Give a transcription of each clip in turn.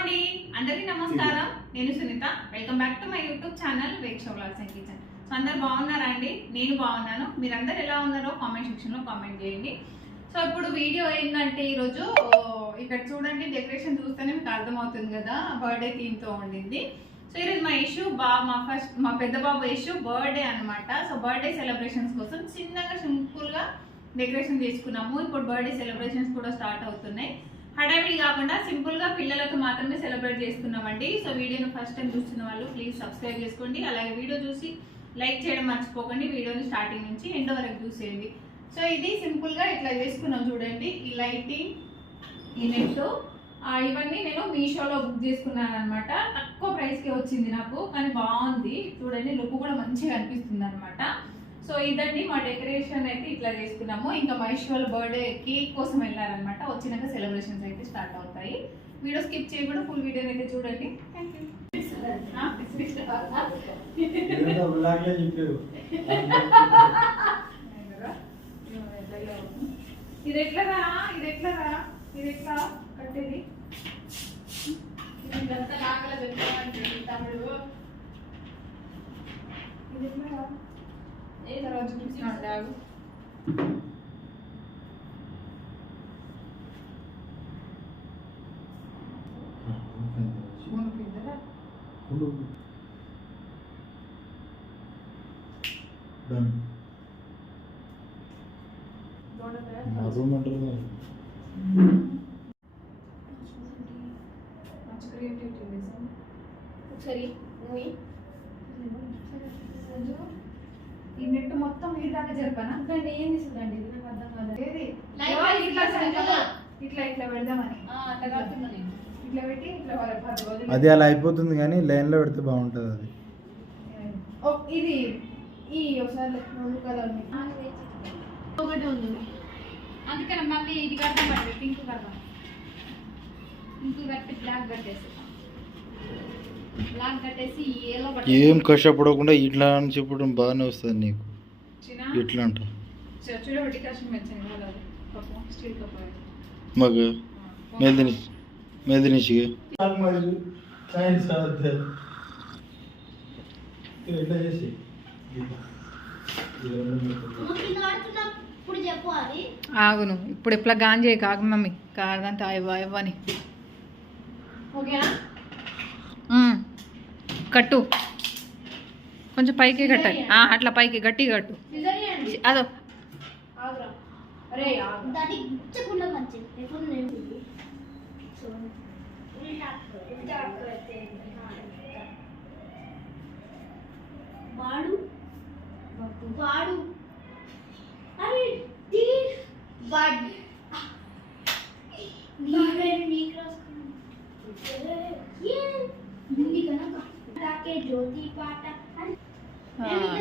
అండి అందరికీ నమస్కారం. నేను Sunitha. Welcome back to my YouTube channel Veksha vlogs and kitchen. So అందరు బాగున్నారా అండి? నేను బాగున్నాను. మీరందరూ ఎలా ఉన్నారో కామెంట్ సెక్షన్లో కామెంట్ చేయండి. సో ఇప్పుడు వీడియో ఏంటంటే ఈరోజు ఇక్కడ చూడండి, డెకరేషన్ చూస్తేనే మీకు అర్థమవుతుంది కదా, బర్త్డే థీమ్తో ఉండింది. సో ఈరోజు మా ఇష్యూ మా పెద్ద బాబు ఇష్యూ బర్త్డే అనమాట. సో బర్త్డే సెలబ్రేషన్స్ కోసం చిన్నగా సింపుల్గా డెకరేషన్ చేసుకున్నాము. ఇప్పుడు బర్త్డే సెలబ్రేషన్స్ కూడా స్టార్ట్ అవుతున్నాయి. హడావిడి కాకుండా సింపుల్గా పిల్లలతో మాత్రమే సెలబ్రేట్ చేసుకున్నామండి. సో వీడియోని ఫస్ట్ టైం చూస్తున్న వాళ్ళు ప్లీజ్ సబ్స్క్రైబ్ చేసుకోండి. అలాగే వీడియో చూసి లైక్ చేయడం మర్చిపోకండి. వీడియోని స్టార్టింగ్ నుంచి ఎండ్ వరకు చూసేయండి. సో ఇది సింపుల్గా ఇట్లా చేసుకున్నాం చూడండి. ఈ లైటింగ్, ఈ నెట్, ఇవన్నీ నేను మీషోలో బుక్ చేసుకున్నాను అనమాట. తక్కువ ప్రైస్కే వచ్చింది నాకు, కానీ బాగుంది. చూడండి, లుక్ కూడా మంచిగా అనిపిస్తుంది అనమాట. సో ఇదండి మా డెకరేషన్ అయితే ఇట్లా చేసుకున్నాము. ఇంకా మహేశ్వర్ బర్త్డే కేక్ కోసం వెళ్ళారనమాట. వచ్చినాక సెలబ్రేషన్స్ అయితే స్టార్ట్ అవుతాయి. వీడియో స్కిప్ చేయకుండా ఫుల్ వీడియో అయితే చూడండి. Thank you. ఇది ఎట్లా కట్టేది? ఇదంతా నాగల పెట్టాలంటే తమ్ముడు ఇది ఎట్లా తర్వాత చూపిస్తున్నాడు. ఆగు. ఒకసారి ఈ నెట్ మొత్తం వీడి దాకా జరపనా? ఏం తీసుకుందండి? ఇది నాకు అర్థం కాదు. ఇట్లా ఇట్లా పెడదామని ఇట్లా పెట్టి ఇట్లా అది అలా అయిపోతుంది, కానీ లైన్లో పెడితే బాగుంటుంది. అది ఇది ఈ ఒకసారి కలర్ ఒకటి ఉంది, అందుకని మళ్ళీ ఇది కడతాం పడి పింక్ కడతాం. పింక్ కట్టి బ్లాక్ కట్టేసి ఏం కష్టపడకుండా ఇట్లా అని చెప్పడం బాగానే వస్తుంది నీకు. ఇట్లా అంట మాకు మేదినిచ్చి ఆగును. ఇప్పుడు ఎట్లా గాన్ చేయక ఆగు మమ్మీ, కాదంతా ఇవ్వని. ఓకేనా? కట్టు, కొంచెం పైకి కట్టాలి. అట్లా పైకి గట్టి కట్టు. అదో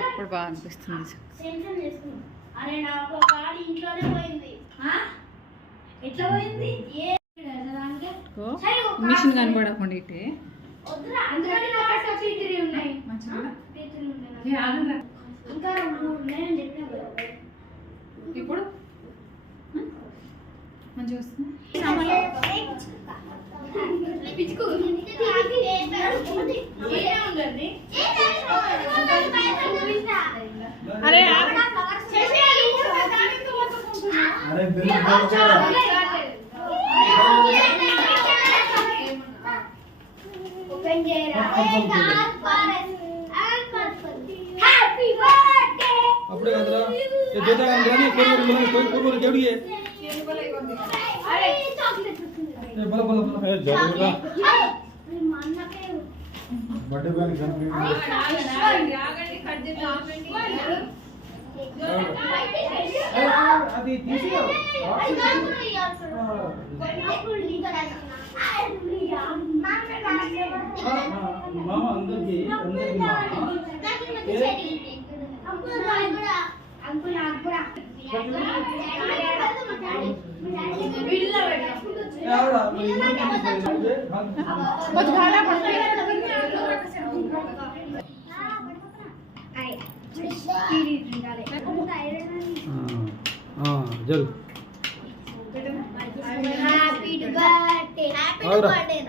ఇప్పుడు బాగా అనిపిస్తుంది. మిషన్ కనపడకుండా ఇటే ఇప్పుడు మంచిగా వస్తుంది. అరే అప్పుడే కదరా అది తీసి మామ అందరికి जरूर हैप्पी बर्थडे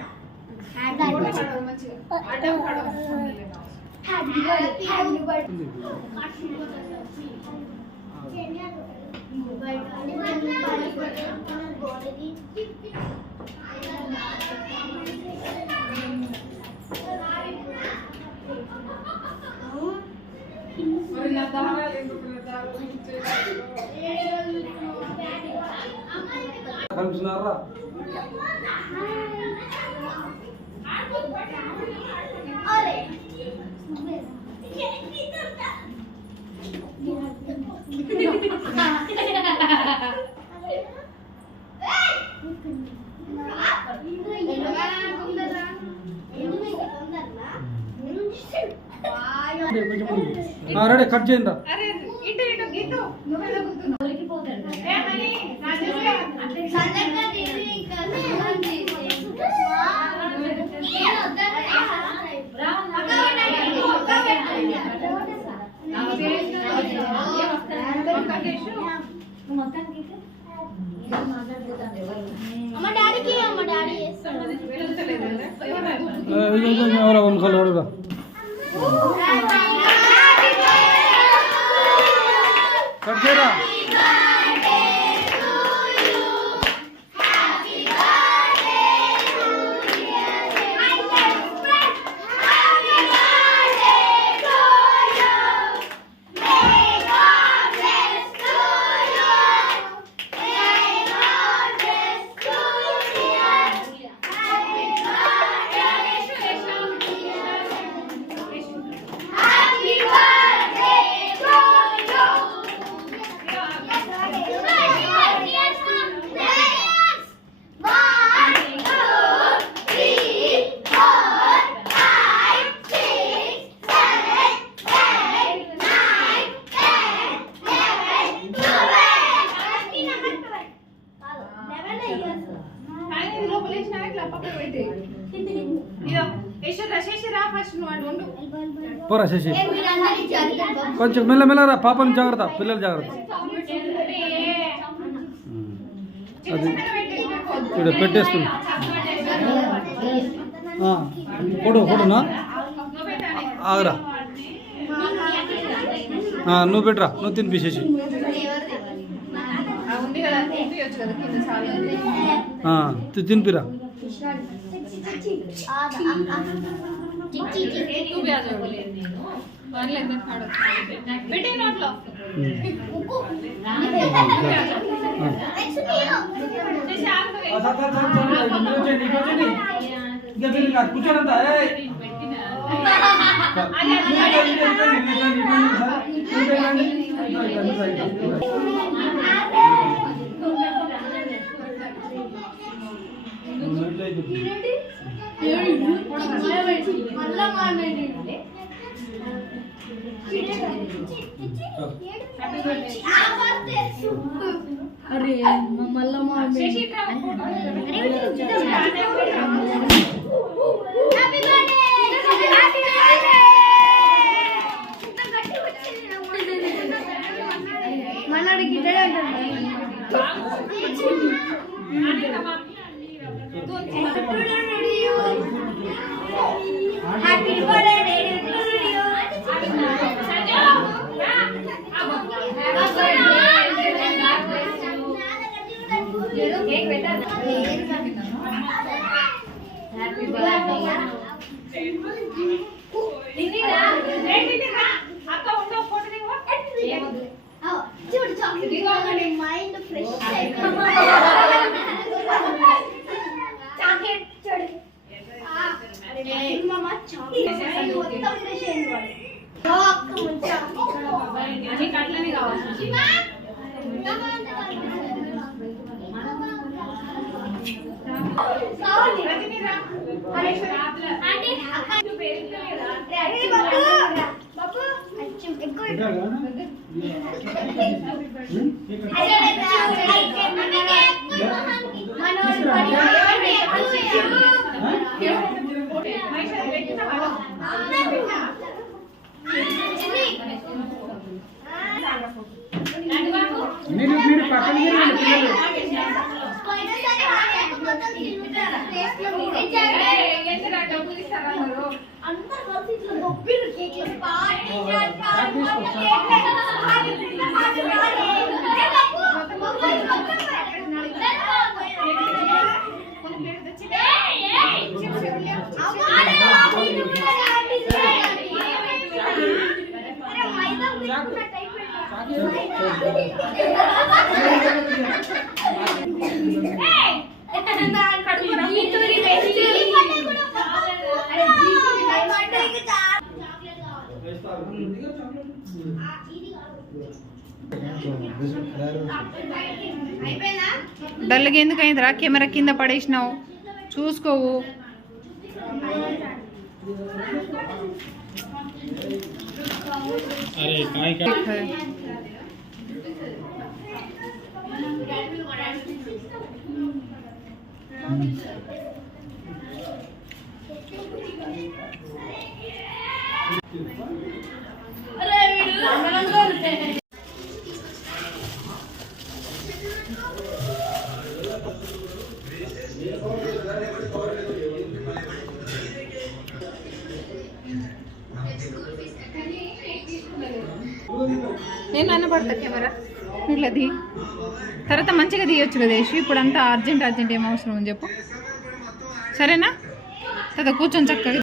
కలుపుతున్నారా రెడీ కట్ చేయండి అరే ఇటు ఇటు గీతు నువ్వెలా గుర్తున్నావు ఏ మని ఎవరో వంకాలు అడుగురా కట్ చేయరా పోరా శశి కొంచెం మెల్లమెల్లరా పాపని జాగ్రత్త పిల్లలు జాగ్రత్త అది ఇక్కడ పెట్టేస్తుంది ఫోటోనా ఆగరా నువ్వు పెట్టరా నువ్వు తినిపించేసి తినిపిరా కూర్చోనంతా అరే మళ్ళా మనోడి గిడ్డ happy birthday mind fresh chocolate చూడు మమ్మా చాక్లెట్ మొత్తం ఫ్రెష్ అయింది అట్లనే కావాలి మీరు పక్కన పోయినసారి ఇట్లా గొప్పిరు కేక్లు పార్టీ డల్గా ఎందుకు అయిందిరా? కెమెరా కింద పడేసినావు, చూసుకోవు. నేను అన్నపడతా కెమెరా ఇట్లా ది, తర్వాత మంచిగా తీయొచ్చు కదా యశు. ఇప్పుడు అంతా అర్జెంట్ ఏం అవసరం అని చెప్పు, సరేనా? తర్వాత కూర్చొని చక్కగా